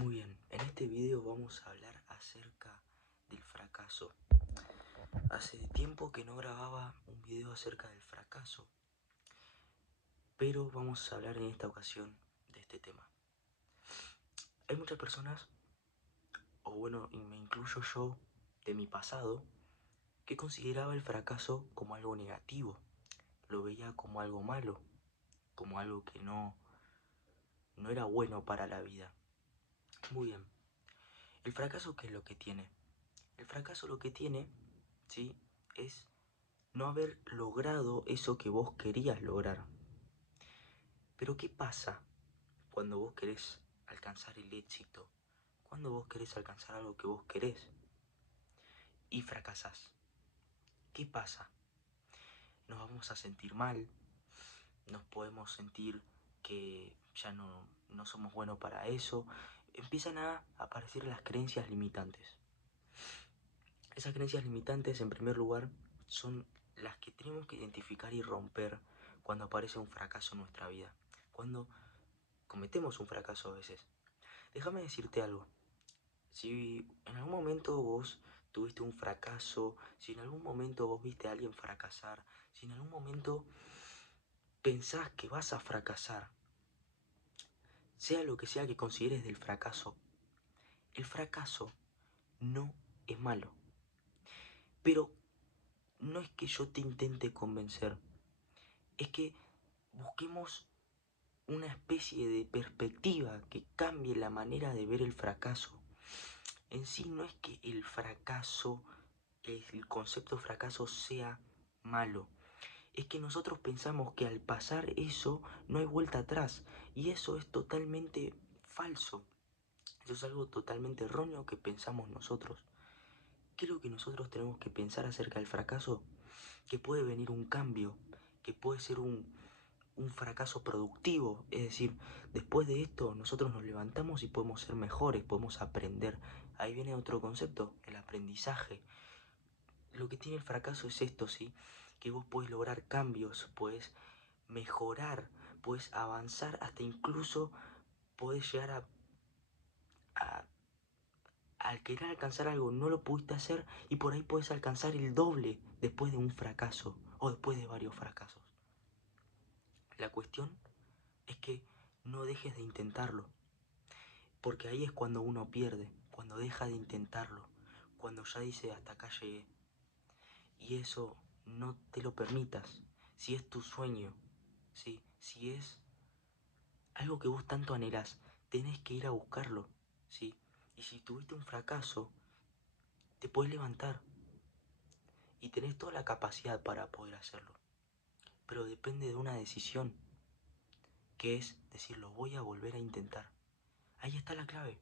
Muy bien, en este video vamos a hablar acerca del fracaso. Hace tiempo que no grababa un video acerca del fracaso, pero vamos a hablar en esta ocasión de este tema. Hay muchas personas, o bueno, y me incluyo yo, de mi pasado, que consideraba el fracaso como algo negativo. Lo veía como algo malo, como algo que no era bueno para la vida. Muy bien, ¿el fracaso qué es lo que tiene? El fracaso lo que tiene, ¿sí?, es no haber logrado eso que vos querías lograr. Pero ¿qué pasa cuando vos querés alcanzar el éxito? Cuando vos querés alcanzar algo que vos querés y fracasás. ¿Qué pasa? Nos vamos a sentir mal, nos podemos sentir que ya no somos buenos para eso. Empiezan a aparecer las creencias limitantes. Esas creencias limitantes, en primer lugar, son las que tenemos que identificar y romper cuando aparece un fracaso en nuestra vida. Cuando cometemos un fracaso a veces. Déjame decirte algo. Si en algún momento vos tuviste un fracaso, si en algún momento vos viste a alguien fracasar, si en algún momento pensás que vas a fracasar, sea lo que sea que consideres del fracaso, el fracaso no es malo. Pero no es que yo te intente convencer, es que busquemos una especie de perspectiva que cambie la manera de ver el fracaso. En sí no es que el fracaso, el concepto de fracaso sea malo. Es que nosotros pensamos que al pasar eso no hay vuelta atrás. Y eso es totalmente falso. Eso es algo totalmente erróneo que pensamos nosotros. ¿Qué es lo que nosotros tenemos que pensar acerca del fracaso? Que puede venir un cambio, que puede ser un fracaso productivo. Es decir, después de esto nosotros nos levantamos y podemos ser mejores, podemos aprender. Ahí viene otro concepto, el aprendizaje. Lo que tiene el fracaso es esto, ¿sí? Que vos podés lograr cambios, podés mejorar, podés avanzar, hasta incluso podés llegar a al querer alcanzar algo no lo pudiste hacer y por ahí podés alcanzar el doble después de un fracaso o después de varios fracasos. La cuestión es que no dejes de intentarlo, porque ahí es cuando uno pierde, cuando deja de intentarlo, cuando ya dice hasta acá llegué. Y eso no te lo permitas. Si es tu sueño, ¿sí? Si es algo que vos tanto anhelás, tenés que ir a buscarlo, ¿sí? Y si tuviste un fracaso, te podés levantar y tenés toda la capacidad para poder hacerlo. Pero depende de una decisión, que es decir, lo voy a volver a intentar. Ahí está la clave.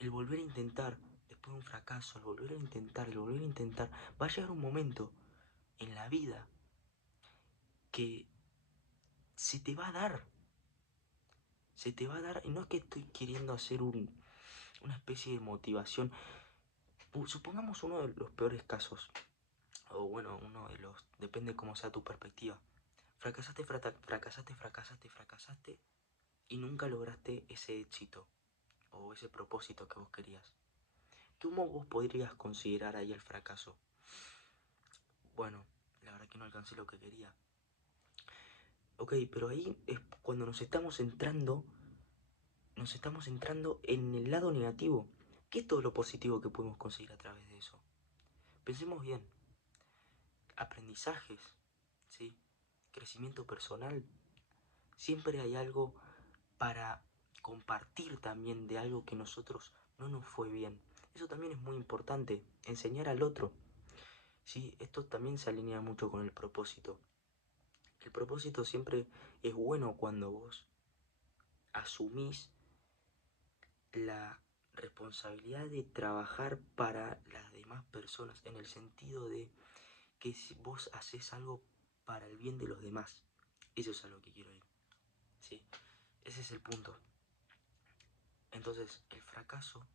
El volver a intentar después de un fracaso, el volver a intentar, el volver a intentar, va a llegar un momento en la vida que se te va a dar. Se te va a dar, y no es que estoy queriendo hacer una especie de motivación. Supongamos uno de los peores casos, o bueno, uno de los, depende cómo sea tu perspectiva. Fracasaste, fracasaste y nunca lograste ese éxito o ese propósito que vos querías. ¿Cómo vos podrías considerar ahí el fracaso? Bueno, la verdad que no alcancé lo que quería. Ok, pero ahí es cuando nos estamos entrando en el lado negativo. ¿Qué es todo lo positivo que podemos conseguir a través de eso? Pensemos bien. Aprendizajes, ¿sí? Crecimiento personal. Siempre hay algo para compartir también de algo que nosotros no nos fue bien. Eso también es muy importante, enseñar al otro. Sí, esto también se alinea mucho con el propósito. El propósito siempre es bueno cuando vos asumís la responsabilidad de trabajar para las demás personas, en el sentido de que si vos haces algo para el bien de los demás. Eso es a lo que quiero ir, ¿sí? Ese es el punto. Entonces, el fracaso,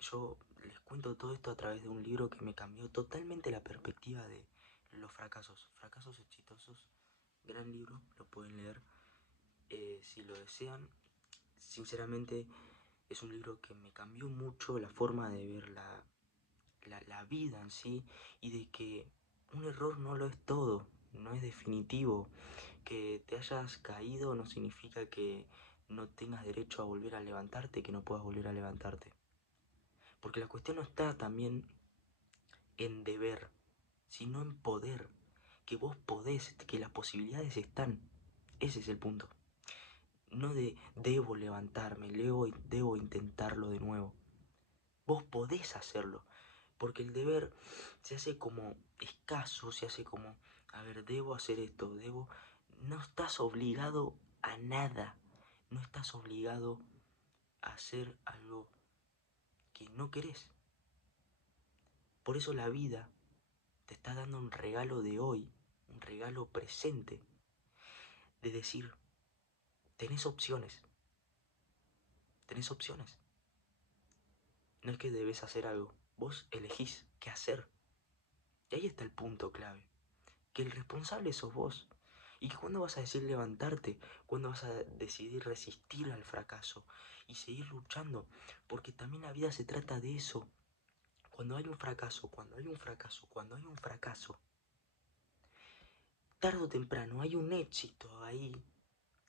yo les cuento todo esto a través de un libro que me cambió totalmente la perspectiva de los fracasos. Fracasos exitosos, gran libro, lo pueden leer si lo desean. Sinceramente, Es un libro que me cambió mucho la forma de ver la vida en sí, y de que un error no lo es todo, no es definitivo. Que te hayas caído no significa que no tengas derecho a volver a levantarte, que no puedas volver a levantarte. Porque la cuestión no está también en deber, sino en poder. Que vos podés, que las posibilidades están. Ese es el punto. No de debo levantarme, debo intentarlo de nuevo. Vos podés hacerlo. Porque el deber se hace como escaso, se hace como, a ver, debo hacer esto, debo... No estás obligado a nada. No estás obligado a hacer algo que no querés. Por eso la vida te está dando un regalo de hoy, un regalo presente, de decir, tenés opciones, tenés opciones. No es que debes hacer algo, vos elegís qué hacer. Y ahí está el punto clave, que el responsable sos vos. Y que cuando vas a decir levantarte, cuando vas a decidir resistir al fracaso y seguir luchando, porque también la vida se trata de eso. Cuando hay un fracaso, cuando hay un fracaso, cuando hay un fracaso, tarde o temprano hay un éxito ahí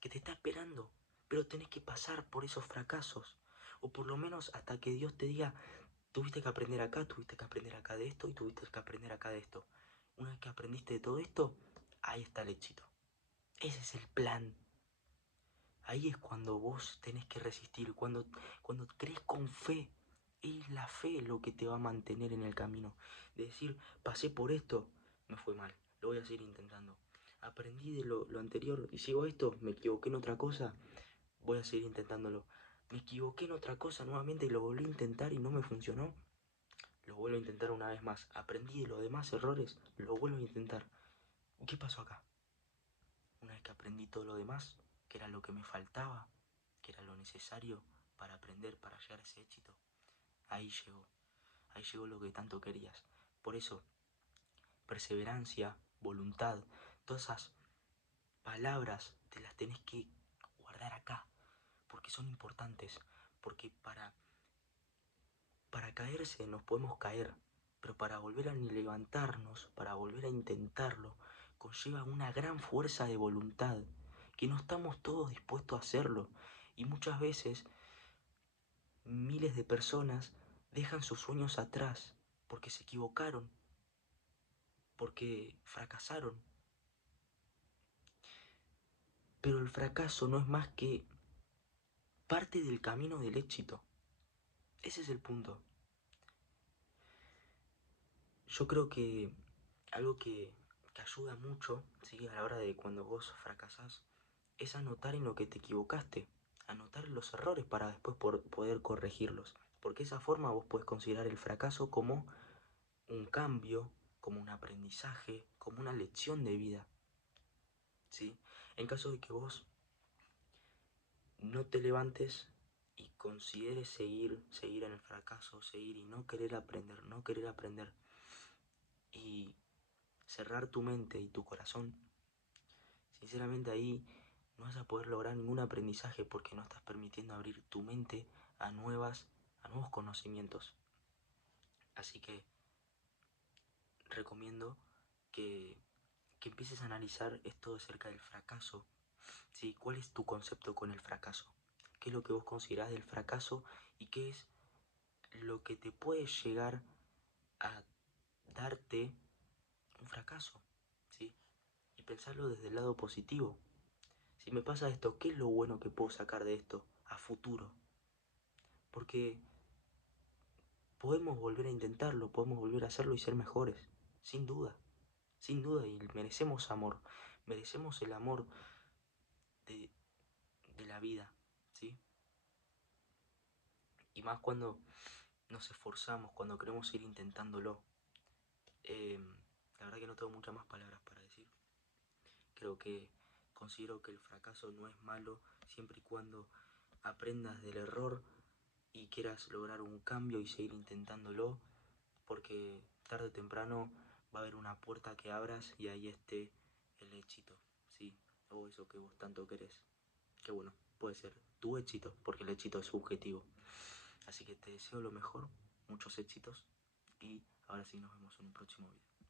que te está esperando, pero tenés que pasar por esos fracasos, o por lo menos hasta que Dios te diga, tuviste que aprender acá, tuviste que aprender acá de esto y tuviste que aprender acá de esto. Una vez que aprendiste de todo esto, ahí está el éxito. Ese es el plan. Ahí es cuando vos tenés que resistir, cuando crees con fe. Es la fe lo que te va a mantener en el camino. De decir, pasé por esto, me fue mal, lo voy a seguir intentando. Aprendí de lo anterior y sigo esto, me equivoqué en otra cosa, voy a seguir intentándolo. Me equivoqué en otra cosa nuevamente y lo volví a intentar y no me funcionó. Lo vuelvo a intentar una vez más. Aprendí de los demás errores, lo vuelvo a intentar. ¿Qué pasó acá? Una vez que aprendí todo lo demás, que era lo que me faltaba, que era lo necesario para aprender, para llegar a ese éxito, ahí llegó. Ahí llegó lo que tanto querías. Por eso, perseverancia, voluntad, todas esas palabras te las tenés que guardar acá, porque son importantes, porque para caerse nos podemos caer, pero para volver a levantarnos, para volver a intentarlo, conlleva una gran fuerza de voluntad, que no estamos todos dispuestos a hacerlo, y muchas veces miles de personas dejan sus sueños atrás porque se equivocaron, porque fracasaron. Pero el fracaso no es más que parte del camino del éxito. Ese es el punto. Yo creo que algo que ayuda mucho, ¿sí?, a la hora de cuando vos fracasás, es anotar en lo que te equivocaste, anotar los errores para después poder corregirlos. Porque de esa forma vos podés considerar el fracaso como un cambio, como un aprendizaje, como una lección de vida, ¿sí? En caso de que vos no te levantes y consideres seguir en el fracaso, seguir y no querer aprender y cerrar tu mente y tu corazón, sinceramente ahí no vas a poder lograr ningún aprendizaje porque no estás permitiendo abrir tu mente a nuevos conocimientos. Así que recomiendo que, que empieces a analizar esto acerca del fracaso, ¿sí? ¿Cuál es tu concepto con el fracaso? ¿Qué es lo que vos considerás del fracaso y qué es lo que te puede llegar a darte un fracaso? ¿Sí? Y pensarlo desde el lado positivo. Si me pasa esto, ¿qué es lo bueno que puedo sacar de esto a futuro? Porque podemos volver a intentarlo, podemos volver a hacerlo y ser mejores, sin duda, y merecemos amor, merecemos el amor de, de la vida, ¿sí? Y más cuando nos esforzamos, cuando queremos ir intentándolo. Eh, la verdad que no tengo muchas más palabras para decir. Creo que considero que el fracaso no es malo siempre y cuando aprendas del error y quieras lograr un cambio y seguir intentándolo, porque tarde o temprano va a haber una puerta que abras y ahí esté el éxito, ¿sí? O eso que vos tanto querés. Que bueno, puede ser tu éxito, porque el éxito es subjetivo. Así que te deseo lo mejor, muchos éxitos y ahora sí nos vemos en un próximo video.